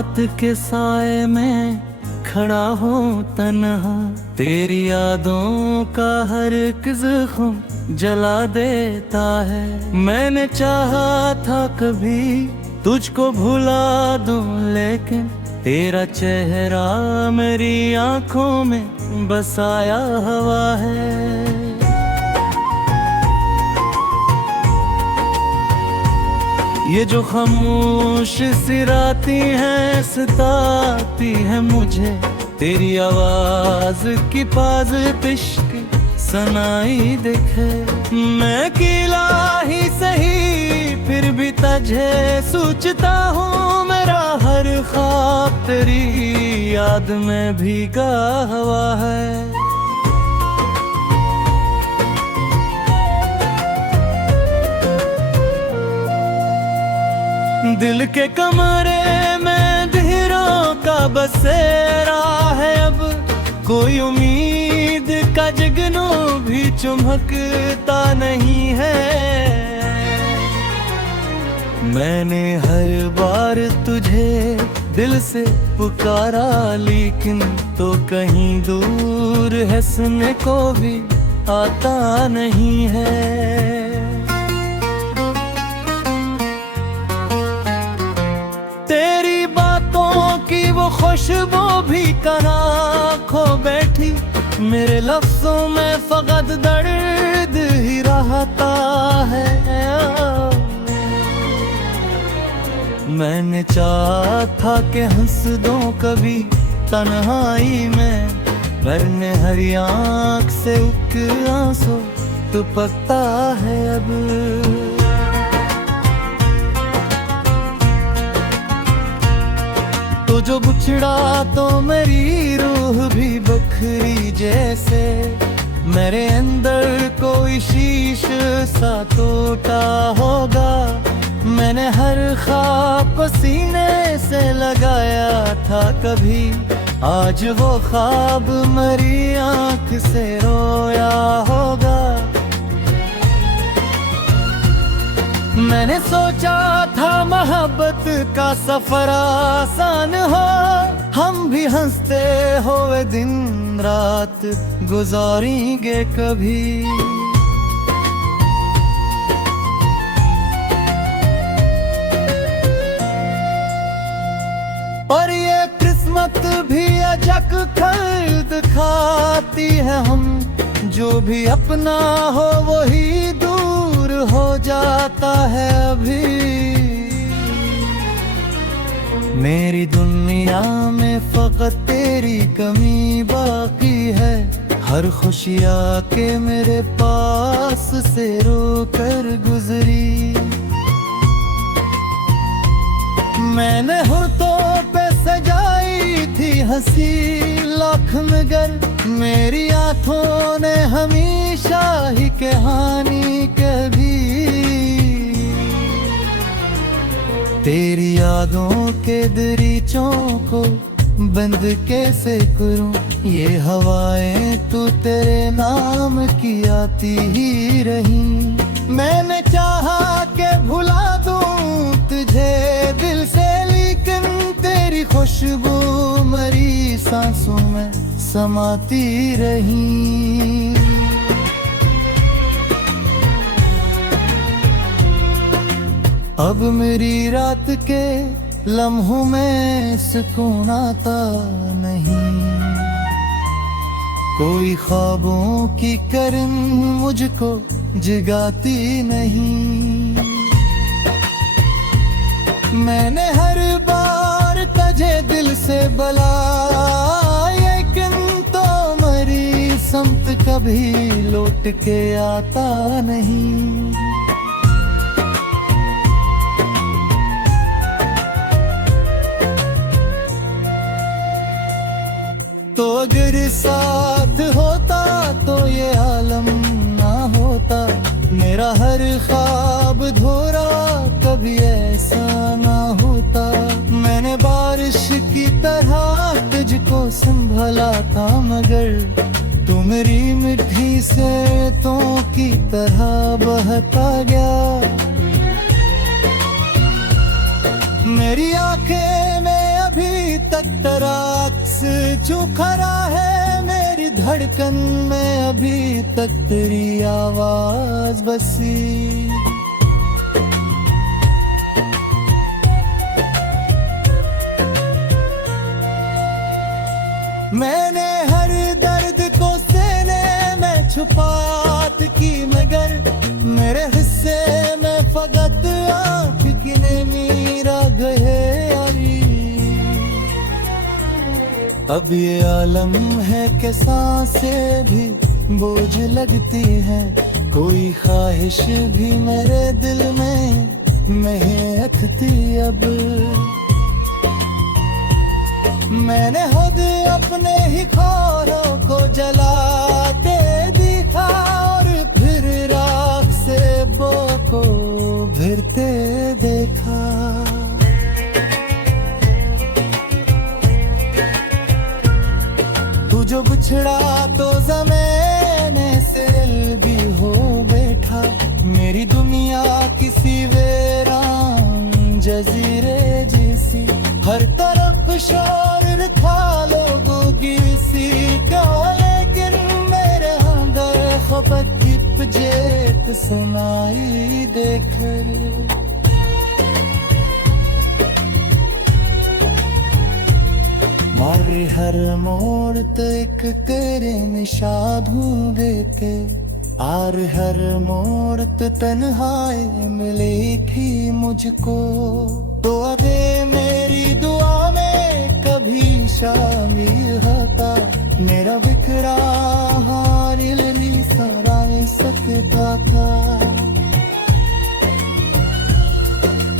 रात के साए में खड़ा हूँ तन्हा, तेरी यादों का हर एक ज़ख्म जला देता है। मैंने चाहा था कभी तुझको भुला दूं, लेकिन तेरा चेहरा मेरी आंखों में बसाया हुआ है। ये जो खामोश सी रातें हैं सताती है मुझे, तेरी आवाज की पाज इश्क सनाई दिखे। मैं अकेला ही सही फिर भी तुझे सोचता हूँ, मेरा हर ख्वाब तेरी याद में भीगा हुआ है। दिल के कमरे में अंधेरों का बसेरा है, अब कोई उम्मीद का जगनू भी चमकता नहीं है। मैंने हर बार तुझे दिल से पुकारा, लेकिन तो कहीं दूर है, सुनने को भी आता नहीं है। तेरी बातों की वो खुशबू भी कहाँ खो बैठी, मेरे लफ्जों में फकत दर्द ही रहता है। मैंने चाहा था कि हंस दूं कभी तन्हाई में, वरने हर आँख से एक आंसू टपकता है अब। तो जो बिछड़ा तो मेरी रूह भी बखरी जैसे, मेरे अंदर कोई शीश सा टूटा होगा। मैंने हर ख्वाब को सीने से लगाया था कभी, आज वो ख्वाब मेरी आंख से रोया होगा। मैंने सोचा था मोहब्बत का सफर आसान हो, हम भी हंसते हुए दिन रात गुजारेंगे कभी। पर ये किस्मत भी अजक खर्द खाती है, हम जो भी अपना हो वही दूर हो जाता है अभी। मेरी दुनिया में फकत तेरी कमी बाकी है, हर खुशी आके मेरे पास से रोकर गुजरी। मैंने होठों पे सजाई थी हंसी लाख मगर, मेरी आंखों ने हमेशा ही कहानी कही। तेरी यादों के दरीचों को बंद कैसे करूं, ये हवाएं तो तेरे नाम की आती ही रही। मैंने चाहा कि भुला दूं तुझे दिल से, लेकिन तेरी खुशबू मरी सांसों में समाती रही। अब मेरी रात के लम्हों में सुकून आता नहीं, कोई ख्वाबों की करन मुझको जगाती नहीं। मैंने हर बार तुझे दिल से बुलाया, लेकिन तो मेरी समत कभी लौट के आता नहीं। तो अगर साथ होता तो ये आलम ना होता, मेरा हर ख्वाब धोरा कभी ऐसा ना होता। मैंने बारिश की तरह तुझको संभाला था, मगर तू मेरी मिठी सेहतों की तरह बहता गया। मेरी आंखें में तरह अक्स जो खरा है मेरी धड़कन में, अभी तक तेरी आवाज बसी। मैंने हर दर्द को सीने में छुपात की, मगर मेरे हिस्से में फकत आँख की नीरा गए यारी। अब ये आलम है कि सांसें भी बोझ लगती हैं, कोई ख्वाहिश भी मेरे दिल में नहीं अटती अब। मैंने खुद अपने ही ख्वारों को जलाते दिखा, और फिर राख से बो को भिरते देखा। तू जो बिछड़ा तो ज़माने से भी हो बैठा, मेरी दुनिया किसी वीरान जजीरे जैसी। हर तरफ शोर था लोगों की सी का, लेकिन मेरे अंदर खपत की जेत सुनाई देख। मारे हर मोड़ तो एक तेरे निशा ढूंढे के, आर हर मोड़ तो तन्हाई मिली थी मुझको। तो अबे मेरी दुआ में कभी शामिल होता, मेरा बिखरा हार नहीं सरा नहीं सकता था।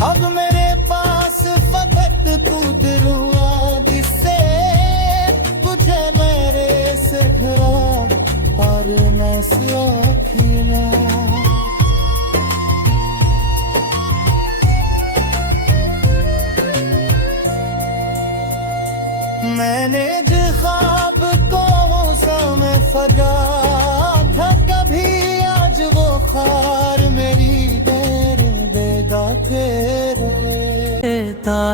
अब मेरे पास फकत तू दिलवा, जिससे तुझे मेरे से घरा पर न सखिया। मैंने जो ख्वाब को समय फगा था कभी, आज वो खार मेरी देर देगा तेरा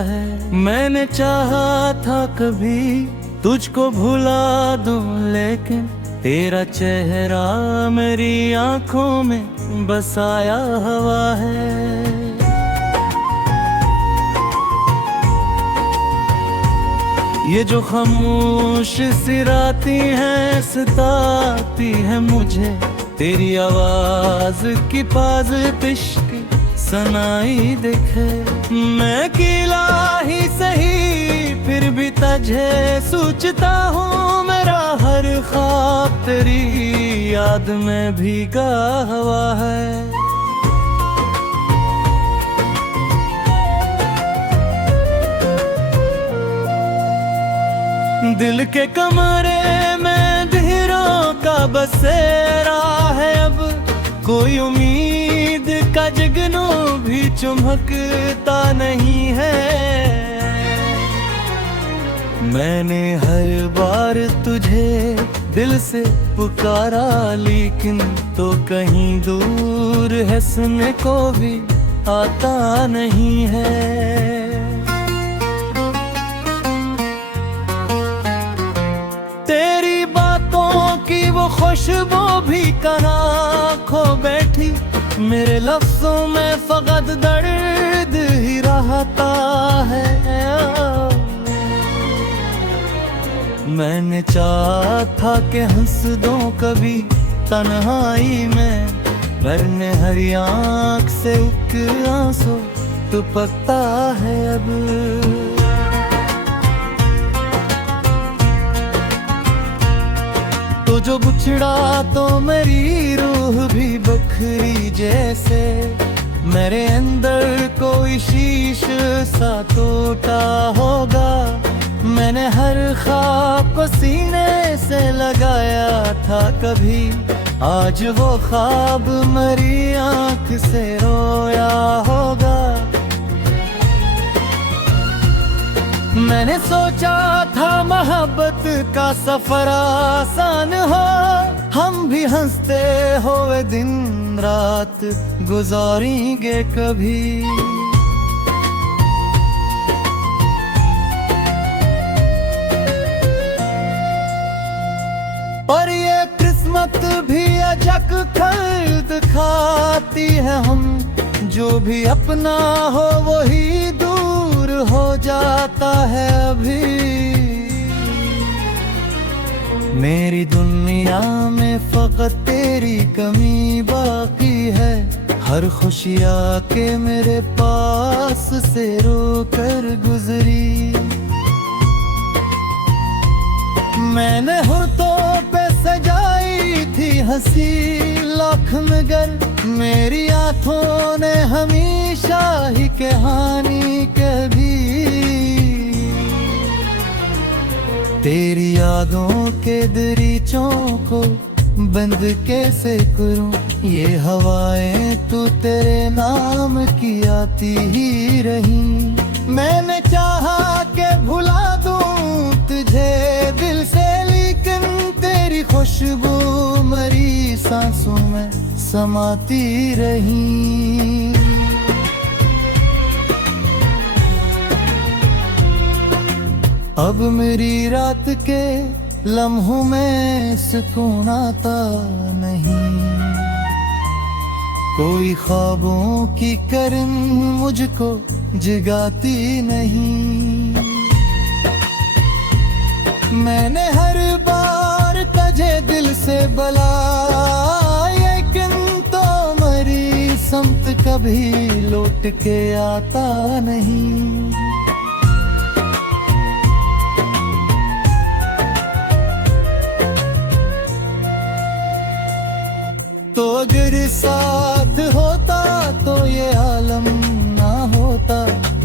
है। मैंने चाहा था कभी तुझको भुला दूं, लेकिन तेरा चेहरा मेरी आंखों में बसाया हुआ है। ये जो खामोश सिराती हैं सताती है मुझे, तेरी आवाज की पाज तिश्क सनाई दिखे। मैं अकेला ही सही फिर भी तुझे सोचता हूँ, मेरा हर ख्वाब तेरी याद में भीगा हुआ है। दिल के कमरे में धीरों का बसेरा है, अब कोई उम्मीद का जगनू भी चमकता नहीं है। मैंने हर बार तुझे दिल से पुकारा, लेकिन तो कहीं दूर है सुनने को भी आता नहीं है। तेरी बातों की वो खुशबू भी कहाँ खो बैठी, मेरे लफ्जों में फकत दर्द ही रहता है। मैंने चाहा था कि हंस दूं कभी तन्हाई में, वरने हर आँख से एक आंसू टपकता है अब। तो जो बिछड़ा तो मेरी रूह भी बखरी जैसे, मेरे अंदर कोई शीश सा टूटा होगा। मैंने हर ख्वाब को सीने से लगाया था कभी, आज वो ख्वाब मेरी आँख से रोया होगा। मैंने सोचा था मोहब्बत का सफर आसान हो, हम भी हंसते हुए दिन रात गुजारेंगे कभी। खल्द खाती है हम, जो भी अपना हो वही दूर हो जाता है अभी। मेरी दुनिया में फकत तेरी कमी बाकी है, हर खुशी आके मेरे पास से रोकर गुजरी। मैंने होठों पे सजाई थी हंसी लाख मगर, मेरी आंखों ने हमेशा ही कहानी कह दी। तेरी यादों के दरीचों को बंद कैसे करूं, ये हवाएं तो तेरे नाम की आती ही रही। मैंने चाहा के भुला दूं तुझे दिल से, लेकिन तेरी खुशबू मरी सांसों में समाती रही। अब मेरी रात के लम्हों में सुकून आता नहीं, कोई ख्वाबों की किरण मुझको जगाती नहीं। मैंने हर बार तुझे दिल से बुलाया, लेकिन तो मरी समत कभी लौट के आता नहीं। तो अगर साथ होता तो ये आलम ना होता,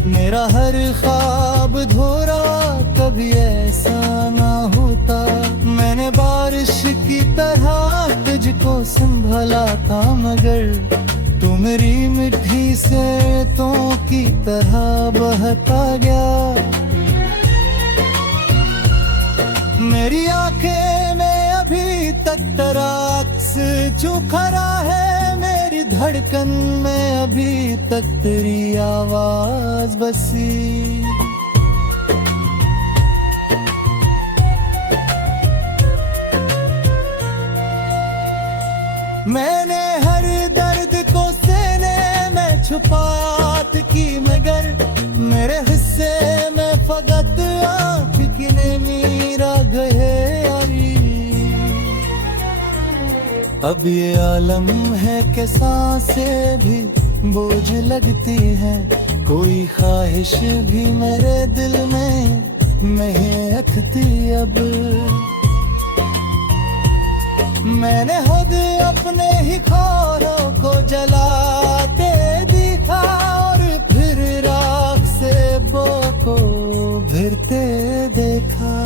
मेरा हर ख्वाब धोरा कभी ऐसा ना होता। मैंने बारिश की तरह तुझको संभाला था, मगर तू मेरी मिठी से तो की तरह बहता गया। मेरी आंखें में अभी तक तेरा अक्स चुखरा है, मेरी धड़कन में अभी तक तेरी आवाज बसी। मैंने हर दर्द को सीने में छुपात की, मगर मेरे हिस्से में फकत आँख की नीरा गए। अब ये आलम है कि सांसें भी बोझ लगती है, कोई ख्वाहिश भी मेरे दिल में नहीं अटती अब। मैंने खुद अपने ही ख्वाबों को जलाते दिखा, और फिर राख से बो को भिरते देखा।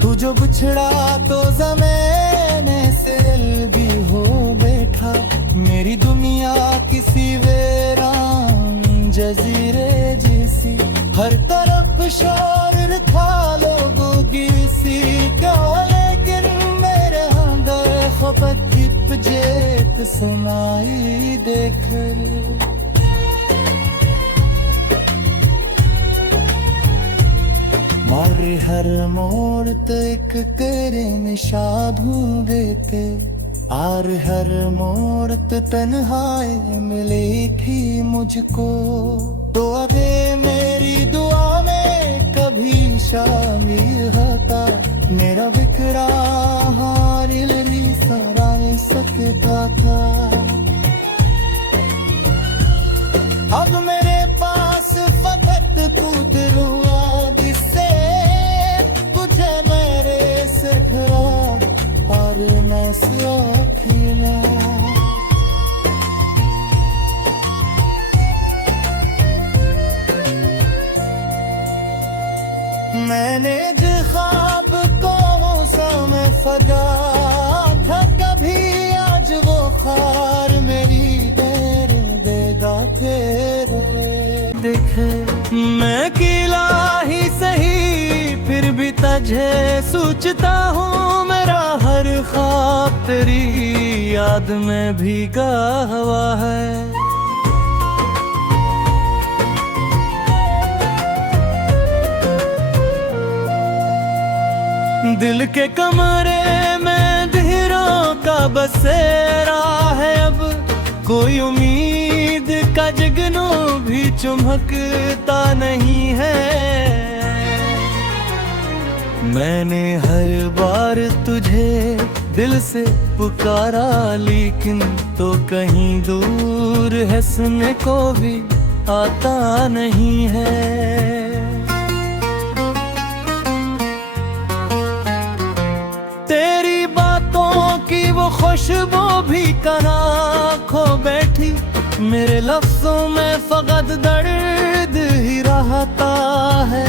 तू जो बिछड़ा तो ज़माने से अलगी हो बैठा, मेरी दुनिया किसी वीरान जजीरे जैसी। हर तरफ शोर था लोगों की सी क्या, लेकिन मेरे अंदर खपत की जेत सुनाई देख। मारे हर मोड़ तो एक करे निशा ढूंढे के, आर हर मोड़ तो तन्हाई मिली थी मुझको। तो अबे मेरी दुआ में कभी शामिल होता, मेरा बिखरा हार नहीं सरा सकता था। अब मेरे पास फकत खुद रुआ, जिससे तुझे मेरे से और न सिया। मैंने जो ख्वाब को समय फदा था कभी, आज वो खार मेरी देर देगा तेरे देखे। मैं किला ही सही फिर भी तुझे सोचता हूँ, मेरा हर ख्वाब तेरी याद में भीगा हुआ है। दिल के कमरे में धीरों का बसेरा है अब, कोई उम्मीद का जगनू भी चमकता नहीं है। मैंने हर बार तुझे दिल से पुकारा, लेकिन तो कहीं दूर है, सुनने को भी आता नहीं है। तेरी बातों की वो खुशबू भी कहाँ खो बैठी, मेरे लफ्जों में फकत दर्द ही रहता है।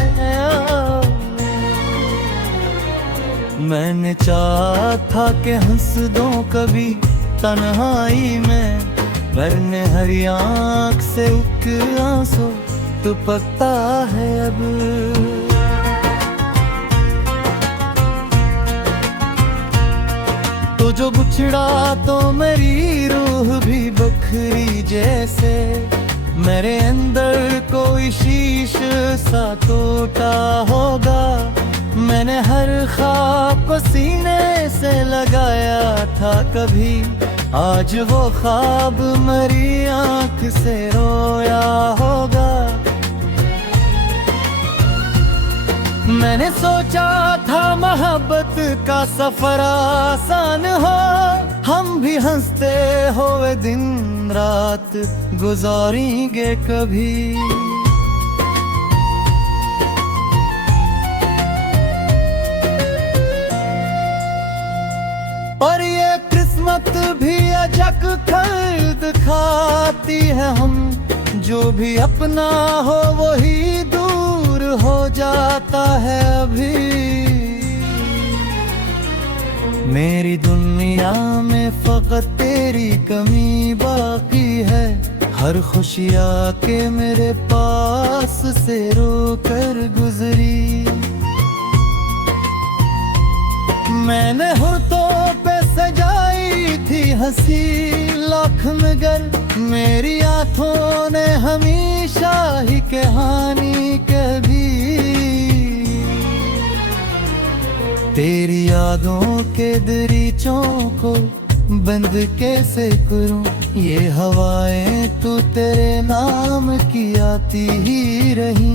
मैंने चाहा था कि हंस दूं कभी तन्हाई में, वरने हर आँख से एक आंसू टपकता है अब। तो जो बिछड़ा तो मेरी रूह भी बखरी जैसे, मेरे अंदर कोई शीश सा टूटा होगा। मैंने हर ख्वाब को सीने से लगाया था कभी, आज वो ख्वाब मेरी आँख से रोया होगा। मैंने सोचा था मोहब्बत का सफर आसान हो, हम भी हंसते हुए दिन रात गुजारेंगे कभी। पर ये किस्मत भी अजक कर दिखाती है, हम जो भी अपना हो वही दूर हो जाता है अभी। मेरी दुनिया में फकत तेरी कमी बाकी है, हर खुशी आके मेरे पास से रोकर गुजरी। मैंने होठों पे सजाई थी हंसी लाख मगर, मेरी आँखों ने हमेशा ही कहानी कभी। तेरी यादों के दरीचों को बंद कैसे करूं, ये हवाएं तो तेरे नाम की आती ही रही।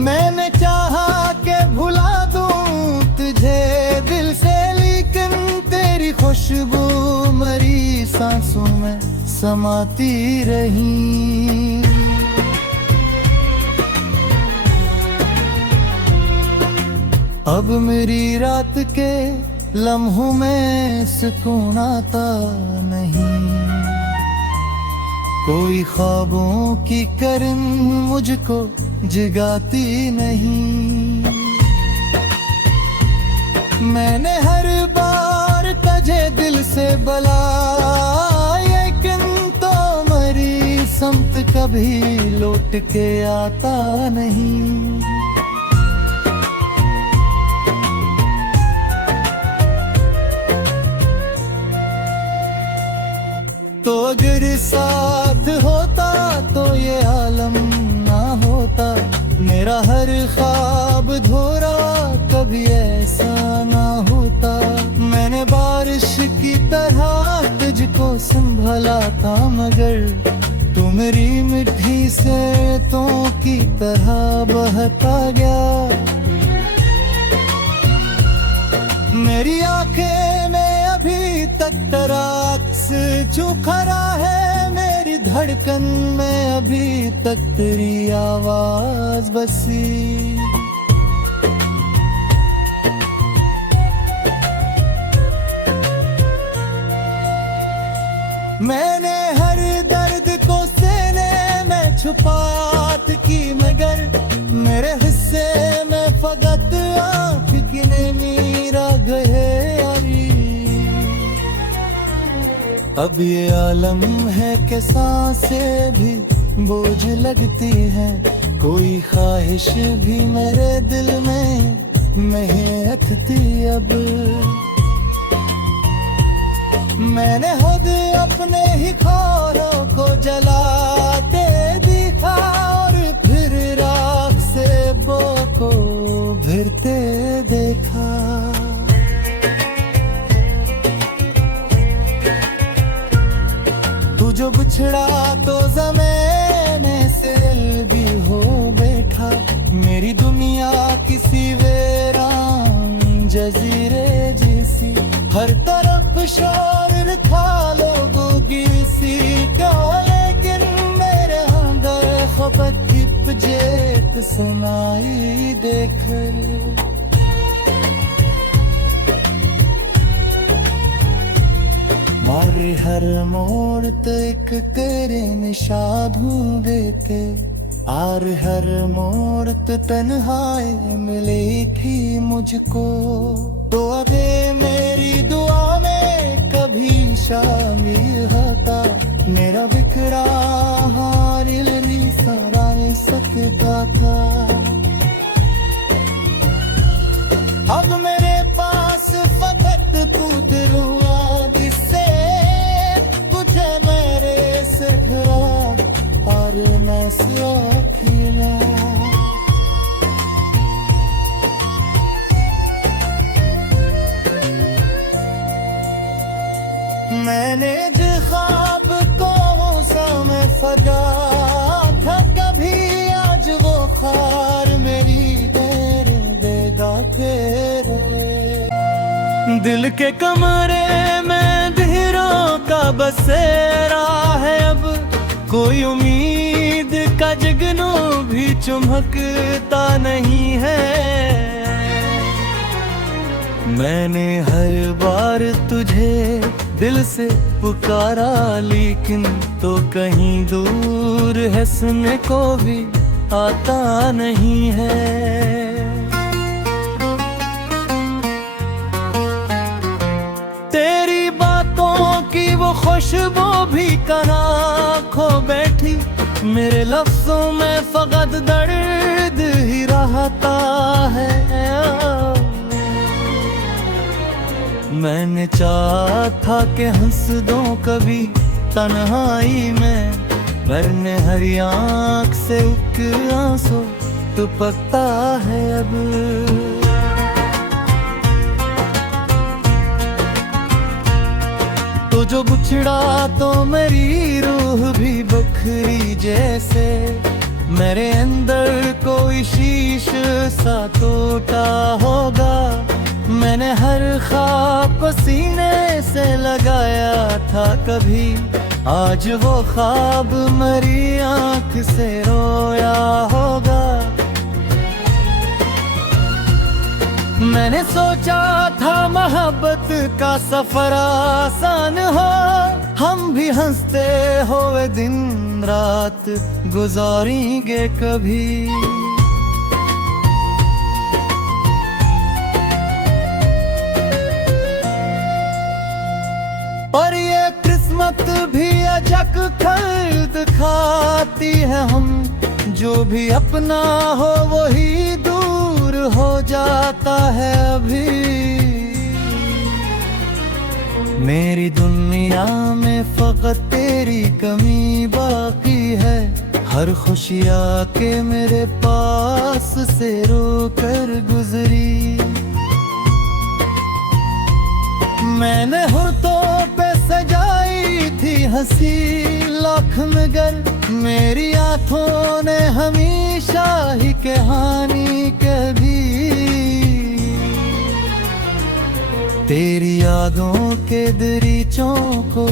मैंने चाहा कि भुला दूं तुझे दिल से, लेकिन तेरी खुशबू मरी सांसों में समाती रही। अब मेरी रात के लम्हों में सुकून आता नहीं, कोई ख्वाबों की करन मुझको जगाती नहीं। मैंने हर बार तुझे दिल से बुलाया, लेकिन तो मेरी समत कभी लौट के आता नहीं। तो अगर साथ होता तो ये आलम ना होता, मेरा हर ख्वाब धोरा कभी ऐसा ना होता। मैंने बारिश की तरह तुझको संभाला था, मगर तू मेरी मिट्टी से तो की तरह बहता गया। मेरी आंखें में अभी तक तेरा अक्स चुखरा है, मेरी धड़कन में अभी तक तेरी आवाज बसी। मैंने हर दर्द को सीने में छुपात की, मगर मेरे हिस्से में फकत आँख की नीरा गए। अब ये आलम है कि सांसें भी बोझ लगती है, कोई ख्वाहिश भी मेरे दिल में नहीं अटती अब। मैंने खुद अपने ही ख्वारों को जलाते दिखा, और फिर राख से बो को भिड़ते देखा। जो बिछड़ा तो ज़माने से अलग हो बैठा। मेरी दुनिया किसी वीरान जजीरे जैसी, हर तरफ शोर था लोगों की सी का, लेकिन मेरे अंदर खपत जेत सुनाई देकर। मारे हर मोड़ तक तेरे निशा भूले थे, आर हर मोड़ तन्हाई मिली थी मुझको। तो अबे मेरी दुआ में कभी शामिल होता, मेरा बिखरा हार नहीं सरा सकता था। अब मेरे पास फकत कुदरुआ जिससे तुझे मेरे से घरा और मैं खिला। मैंने जो ख्वाब को समय फदा था कभी, आज वो खार मेरी देर देगा तेरे। दिल के कमरे में अंधेरों का बसेरा है, अब कोई उम्मीद का जगनू भी चमकता नहीं है। मैंने हर बार तुझे दिल से पुकारा, लेकिन तो कहीं दूर है, सुनने को भी आता नहीं है। तेरी बातों की वो खुशबू भी कहाँ खो बैठी, मेरे लफ्जों में फकत दर्द ही रहता है। मैंने चाहा था कि हंस दूं कभी तन्हाई में, वरने हर आँख से एक आंसू टपकता है अब। तो जो बिछड़ा तो मेरी रूह भी बखरी जैसे, मेरे अंदर कोई शीश सा टूटा होगा। मैंने हर ख्वाब को सीने से लगाया था कभी, आज वो ख्वाब मेरी आँख से रोया होगा। मैंने सोचा था मोहब्बत का सफर आसान हो, हम भी हंसते हुए दिन रात गुजारेंगे कभी। और ये किस्मत भी अजक खल्द खाती है, हम जो भी अपना हो वही दूर हो जाता है अभी। मेरी दुनिया में फकत तेरी कमी बाकी है, हर खुशी आके मेरे पास से रोकर गुजरी। मैंने होठों पे सजाई थी हंसी लाख मगर, मेरी आंखों ने हमेशा ही कहानी कह दी। तेरी यादों के दरीचों को